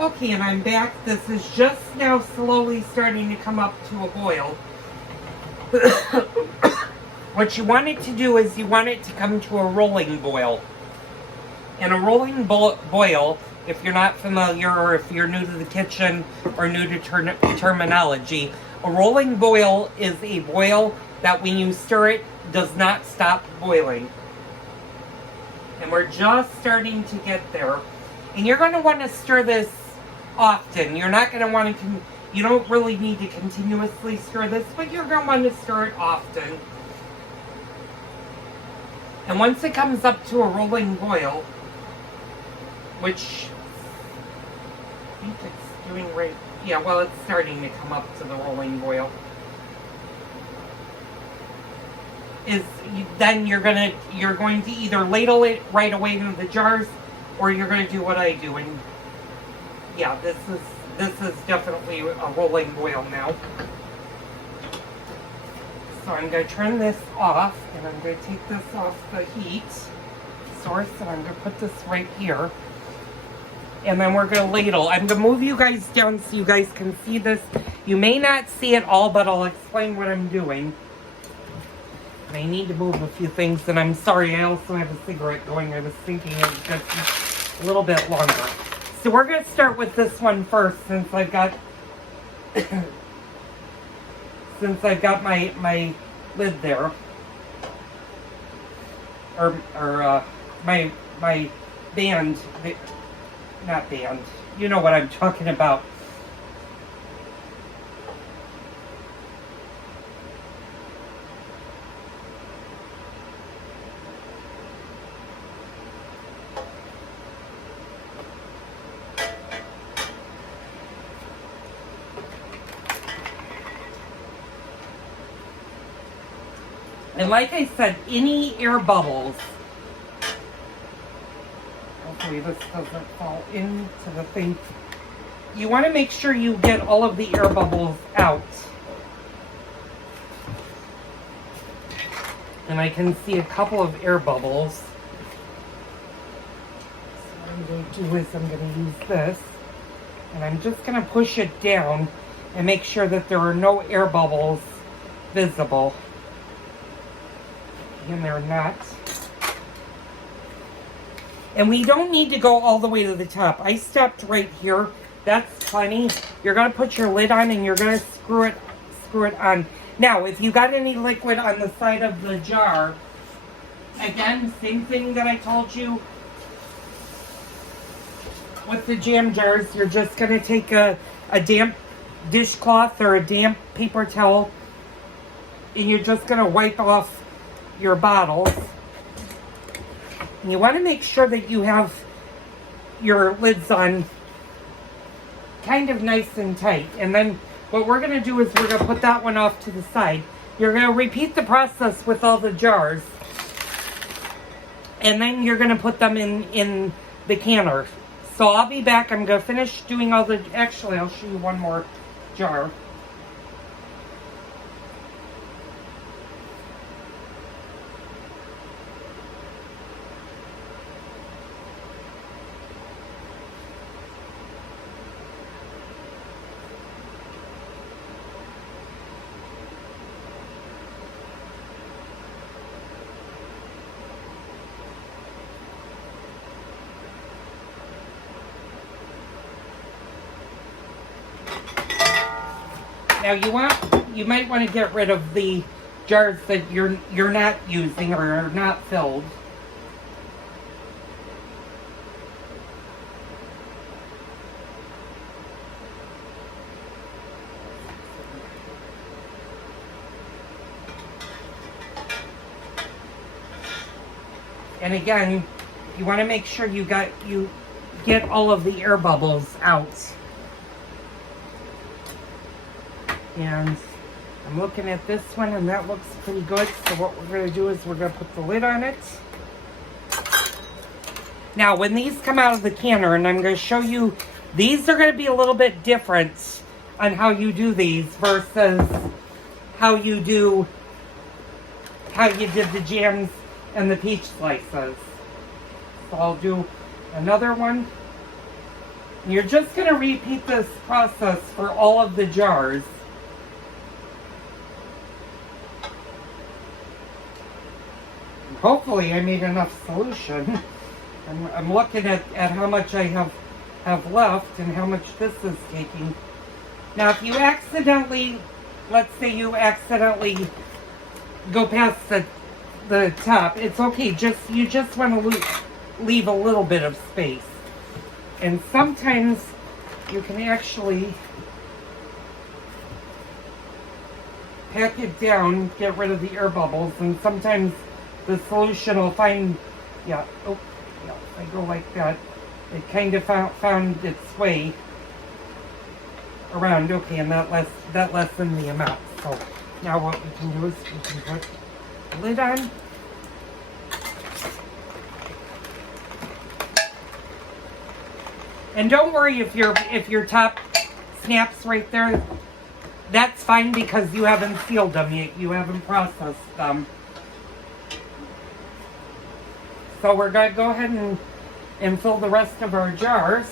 Okay, and I'm back. This is just now slowly starting to come up to a boil. What you want it to do is you want it to come to a rolling boil. And a rolling boil, if you're not familiar or if you're new to the kitchen or new to terminology, a rolling boil is a boil that when you stir it does not stop boiling. And we're just starting to get there. And you're going to want to stir this often. You're not going to want to, you don't really need to continuously stir this, but you're going to want to stir it often. And once it comes up to a rolling boil, which I think it's doing right, yeah, well, it's starting to come up to the rolling boil, then you're going to either ladle it right away into the jars, or you're going to do what I do. And yeah, this is definitely a rolling boil now. So I'm going to turn this off, and I'm going to take this off the heat source, and I'm going to put this right here. And then we're going to ladle. I'm going to move you guys down so you guys can see this. You may not see it all, but I'll explain what I'm doing. I need to move a few things, and I'm sorry, I also have a cigarette going. I was thinking it would just a little bit longer. So we're going to start with this one first, since I've got my lid there, or my band, not band. You know what I'm talking about. And like I said, any air bubbles, hopefully this doesn't fall into the thing. You want to make sure you get all of the air bubbles out. And I can see a couple of air bubbles. So what I'm going to do is I'm going to use this. And I'm just going to push it down and make sure that there are no air bubbles visible. And they're not. And we don't need to go all the way to the top. I stopped right here. That's plenty. You're going to put your lid on and you're going to screw it on. Now, if you got any liquid on the side of the jar, again, same thing that I told you with the jam jars. You're just going to take a damp dishcloth or a damp paper towel, and you're just going to wipe off your bottles. And you want to make sure that you have your lids on kind of nice and tight. And then what we're going to do is we're going to put that one off to the side. You're going to repeat the process with all the jars. And then you're going to put them in the canner. So I'll be back. I'm going to finish doing all the... Actually, I'll show you one more jar. Now you might want to get rid of the jars that you're not using or are not filled. And again, you want to make sure you get all of the air bubbles out. And I'm looking at this one, and that looks pretty good. So what we're going to do is we're going to put the lid on it. Now, when these come out of the canner, and I'm going to show you, these are going to be a little bit different on how you do these versus how you did the jams and the peach slices. So I'll do another one. You're just going to repeat this process for all of the jars. Hopefully I made enough solution. I'm looking at how much I have left and how much this is taking. Now if you accidentally, let's say you accidentally go past the top, it's okay. You just want to leave a little bit of space. And sometimes you can actually pack it down, get rid of the air bubbles, and sometimes the solution will find, if I go like that, it kind of found its way around. Okay, and that lessened the amount. So now what we can do is we can put the lid on. And don't worry if your top snaps right there. That's fine because you haven't sealed them. You haven't processed them. So we're going to go ahead and fill the rest of our jars.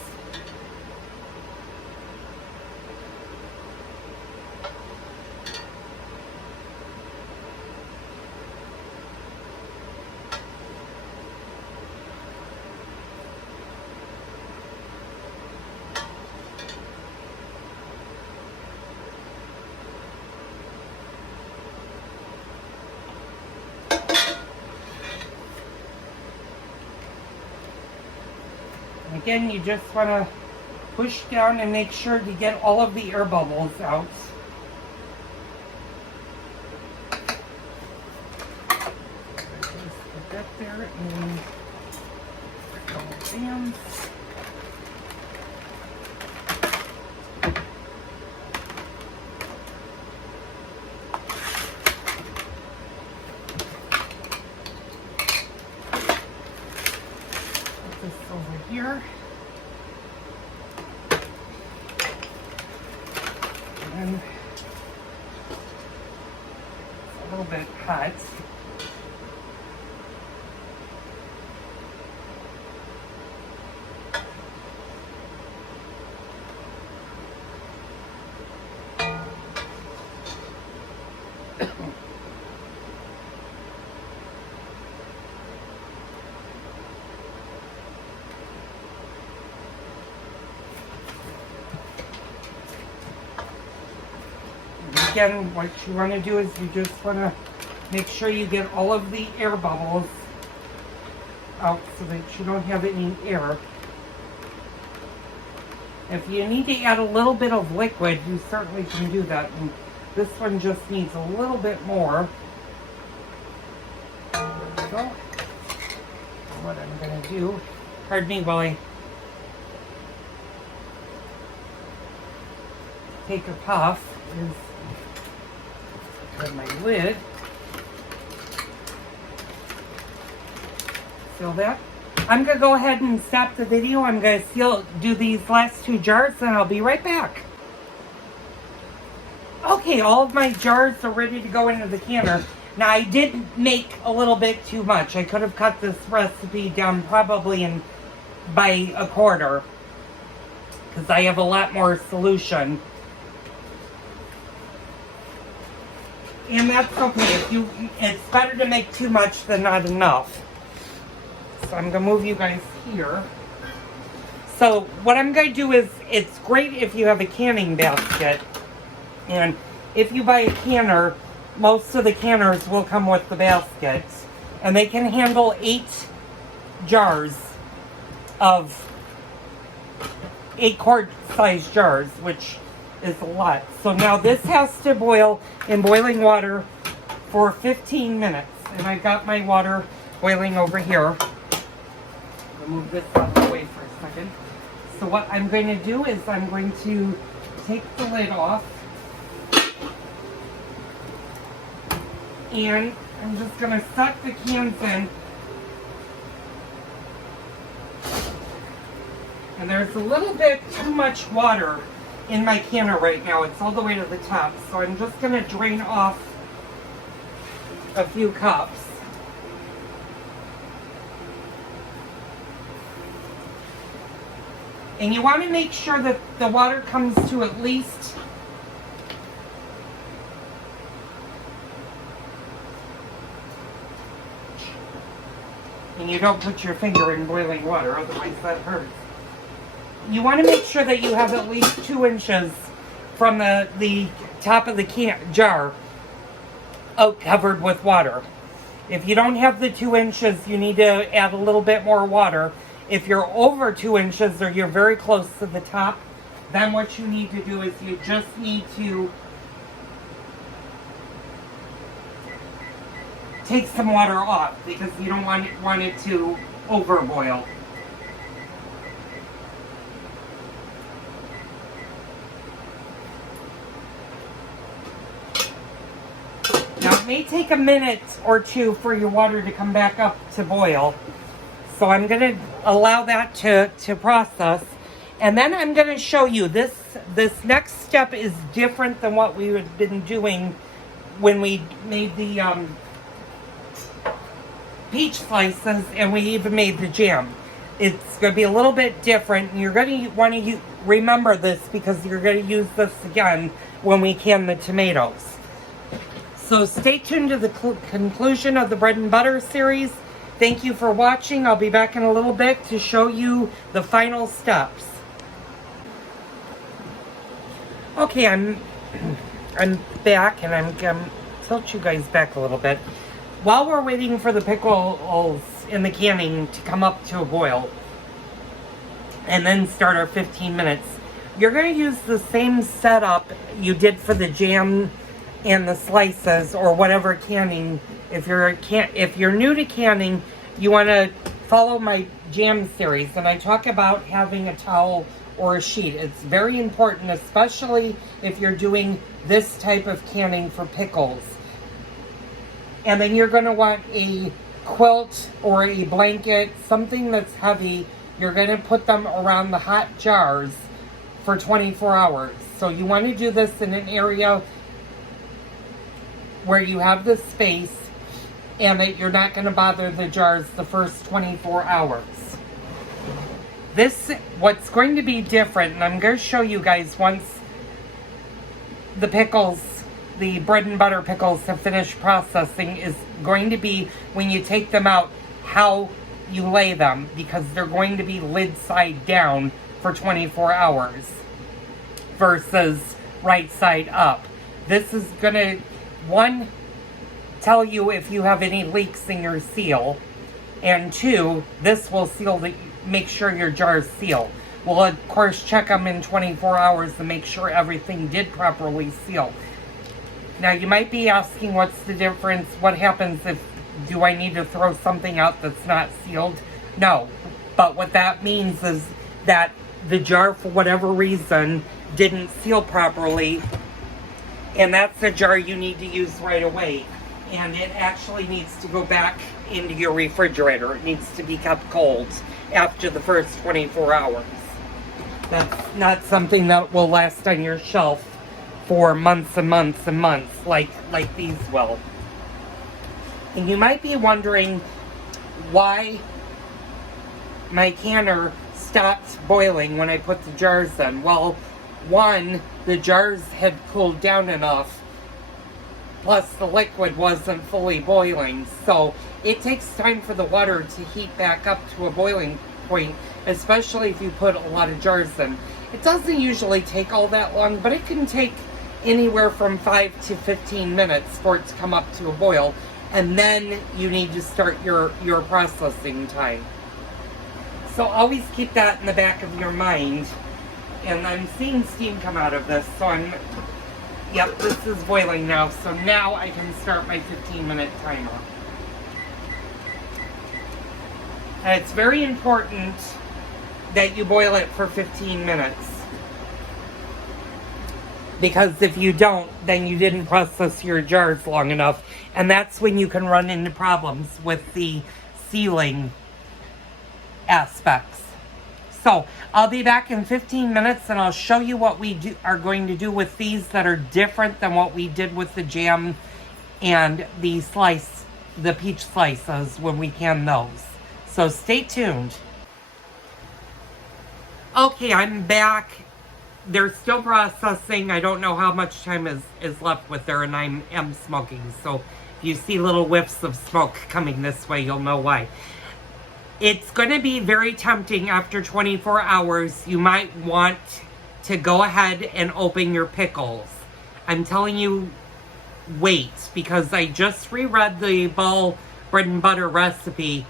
Again, you just want to push down and make sure to get all of the air bubbles out. Just put that there and a couple bands. Put this over here. And it's a little bit hot. Again, what you want to do is you just want to make sure you get all of the air bubbles out so that you don't have any air. If you need to add a little bit of liquid, you certainly can do that. And this one just needs a little bit more. There we go. What I'm going to do, pardon me while I take a puff, is put my lid. Seal that. I'm going to go ahead and stop the video. I'm going to do these last two jars, and I'll be right back. Okay, all of my jars are ready to go into the canner. Now, I did make a little bit too much. I could have cut this recipe down probably by a quarter, because I have a lot more solution. And that's okay. It's better to make too much than not enough. So I'm going to move you guys here. So what I'm going to do is, it's great if you have a canning basket. And if you buy a canner, most of the canners will come with the basket. And they can handle 8 jars of 8-quart size jars, which is a lot. So now this has to boil in boiling water for 15 minutes. And I've got my water boiling over here. I'll move this out of the way for a second. So what I'm going to do is I'm going to take the lid off. And I'm just going to suck the cans in. And there's a little bit too much water in my canner right now. It's all the way to the top. So I'm just going to drain off a few cups. And you want to make sure that the water comes to at least and you don't put your finger in boiling water, otherwise that hurts. You want to make sure that you have at least 2 inches from the top of the jar out covered with water. If you don't have the 2 inches, you need to add a little bit more water. If you're over 2 inches or you're very close to the top, then what you need to do is you just need to take some water off because you don't want it to overboil. Now it may take a minute or two for your water to come back up to boil. So I'm going to allow that to process. And then I'm going to show you this next step is different than what we had been doing when we made the peach slices and we even made the jam. It's going to be a little bit different. And you're going to want to remember this because you're going to use this again when we can the tomatoes. So stay tuned to the conclusion of the bread and butter series. Thank you for watching. I'll be back in a little bit to show you the final steps. Okay, I'm back and I'm going to tilt you guys back a little bit. While we're waiting for the pickles in the canning to come up to a boil and then start our 15 minutes, you're going to use the same setup you did for the jam and the slices or whatever canning. If you're new to canning, you want to follow my jam series, and I talk about having a towel or a sheet. It's very important, especially if you're doing this type of canning for pickles. And then you're going to want a quilt or a blanket, something that's heavy. You're going to put them around the hot jars for 24 hours. So you want to do this in an area where you have the space and that you're not going to bother the jars the first 24 hours. What's going to be different, and I'm going to show you guys once the pickles, the bread and butter pickles have finished processing, is going to be when you take them out, how you lay them, because they're going to be lid side down for 24 hours versus right side up. This is going to, one, tell you if you have any leaks in your seal, and two, this will make sure your jars seal. We'll of course check them in 24 hours to make sure everything did properly seal. Now you might be asking, what's the difference? What happens if, do I need to throw something out that's not sealed? No, but what that means is that the jar, for whatever reason, didn't seal properly, and that's the jar you need to use right away. And it actually needs to go back into your refrigerator. It needs to be kept cold after the first 24 hours. That's not something that will last on your shelf for months and months and months like these will. And you might be wondering why my canner stopped boiling when I put the jars in. Well, one, the jars had cooled down enough, plus the liquid wasn't fully boiling, so it takes time for the water to heat back up to a boiling point, especially if you put a lot of jars in. It doesn't usually take all that long, but it can take anywhere from 5 to 15 minutes for it to come up to a boil, and then you need to start your processing time. So always keep that in the back of your mind. And I'm seeing steam come out of this, so yep, this is boiling now, so now I can start my 15-minute timer. And it's very important that you boil it for 15 minutes. Because if you don't, then you didn't process your jars long enough, and that's when you can run into problems with the sealing aspects. So I'll be back in 15 minutes and I'll show you what we are going to do with these that are different than what we did with the jam and the peach slices when we can those. So stay tuned. Okay, I'm back. They're still processing. I don't know how much time is left with there, and I am smoking. So if you see little whiffs of smoke coming this way, you'll know why. It's going to be very tempting after 24 hours. You might want to go ahead and open your pickles. I'm telling you, wait, because I just reread the ball bread and butter recipe.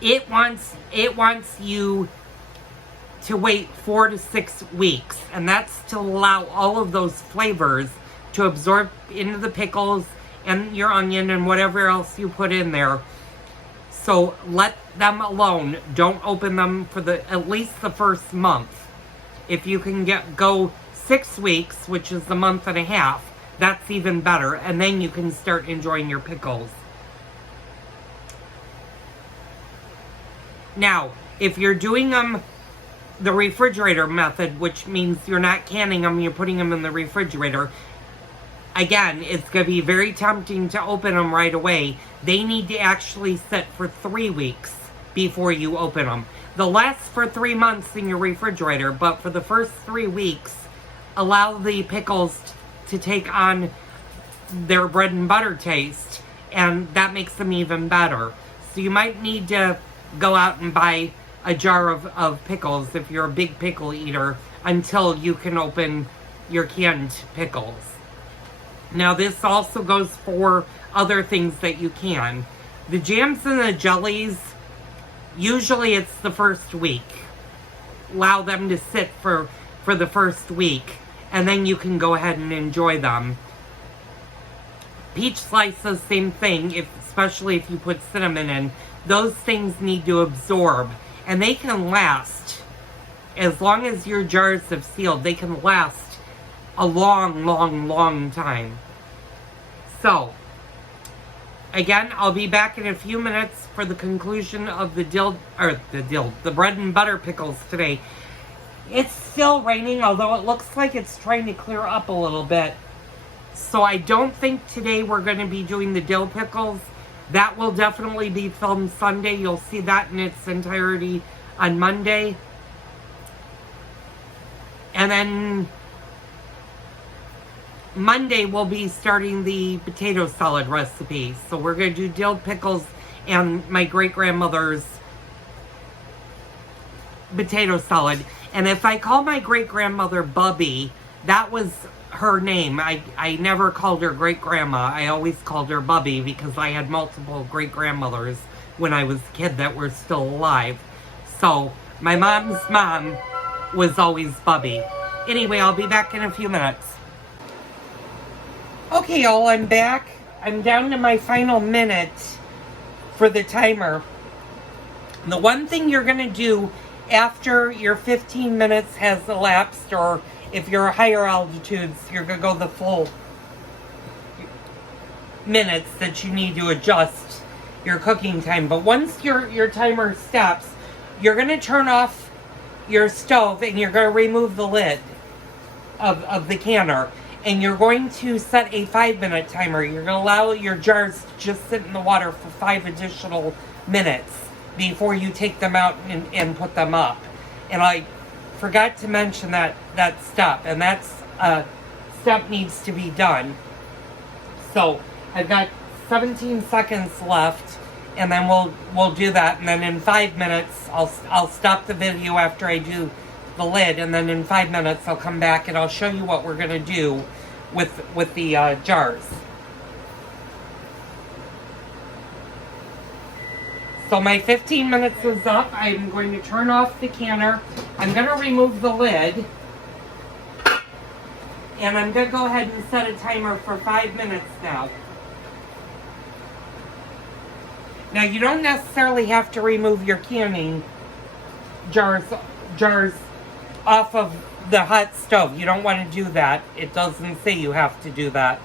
It wants you to wait 4 to 6 weeks, and that's to allow all of those flavors to absorb into the pickles and your onion and whatever else you put in there. So let them alone. Don't open them for at least the first month. If you can go 6 weeks, which is a month and a half, that's even better, and then you can start enjoying your pickles. Now, if you're doing them the refrigerator method, which means you're not canning them, you're putting them in the refrigerator, again, it's going to be very tempting to open them right away. They need to actually sit for 3 weeks before you open them. They'll last for 3 months in your refrigerator, but for the first 3 weeks, allow the pickles to take on their bread and butter taste, and that makes them even better. So you might need to go out and buy a jar of pickles if you're a big pickle eater until you can open your canned pickles. Now this also goes for other things that you can. The jams and the jellies, usually it's the first week. Allow them to sit for the first week, and then you can go ahead and enjoy them. Peach slices, same thing, especially if you put cinnamon in. Those things need to absorb, and they can last, as long as your jars have sealed, they can last a long, long, long time. So, again, I'll be back in a few minutes for the conclusion of the bread and butter pickles today. It's still raining, although it looks like it's trying to clear up a little bit. So I don't think today we're going to be doing the dill pickles. That will definitely be filmed Sunday. You'll see that in its entirety on Monday. And then Monday we'll be starting the potato salad recipe. So we're going to do dill pickles and my great-grandmother's potato salad. And if I call my great-grandmother Bubby, that was her name. I never called her great-grandma. I always called her Bubby because I had multiple great-grandmothers when I was a kid that were still alive. So my mom's mom was always Bubby. Anyway, I'll be back in a few minutes. Okay, y'all, I'm back. I'm down to my final minute for the timer. The one thing you're going to do after your 15 minutes has elapsed, or if you're higher altitudes, you're going to go the full minutes that you need to adjust your cooking time. But once your timer stops, you're going to turn off your stove and you're going to remove the lid of the canner. And you're going to set a 5-minute timer. You're going to allow your jars to just sit in the water for 5 additional minutes before you take them out and put them up. And I forgot to mention that step, and that's step needs to be done. So I've got 17 seconds left, and then we'll do that. And then in 5 minutes, I'll stop the video after I do the lid, and then in 5 minutes I'll come back and I'll show you what we're gonna do with the jars. So my 15 minutes is up. I'm going to turn off the canner. I'm going to remove the lid. And I'm going to go ahead and set a timer for 5 minutes now. Now you don't necessarily have to remove your canning jars off of the hot stove. You don't want to do that. It doesn't say you have to do that.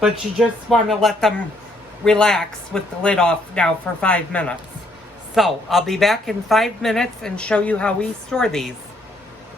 But you just want to let them relax with the lid off now for 5 minutes. So I'll be back in 5 minutes and show you how we store these.